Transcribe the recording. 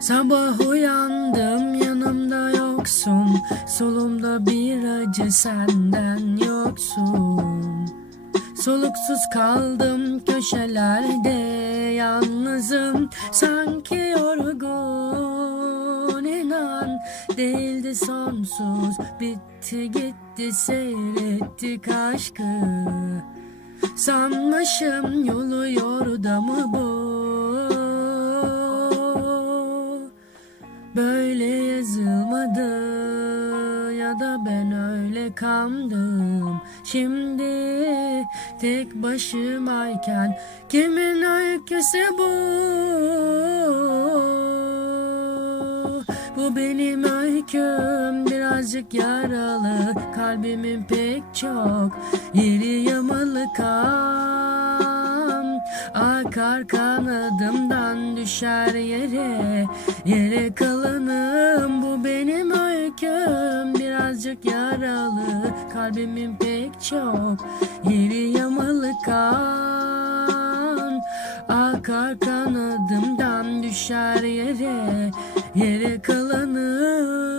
Sabah uyandım, yanımda yoksun. Solumda bir acı, senden yoksun. Soluksuz kaldım köşelerde, yalnızım sanki yorgun. İnan değildi sonsuz, bitti gitti, seyrettik aşkı. Sanmışım yolu yordamı bu, böyle yazılmadı ya da ben öyle kandım. Şimdi tek başımayken kimin öyküsü bu? Bu benim öyküm, birazcık yaralı, kalbimin pek çok yeri yamalı kan. Akar kanadımdan, düşer yere, yere kalanım. Bu benim öyküm, birazcık yaralı, kalbimin pek çok yeri yamalı kan. Akar kanadımdan, düşer yere, yere kalanım.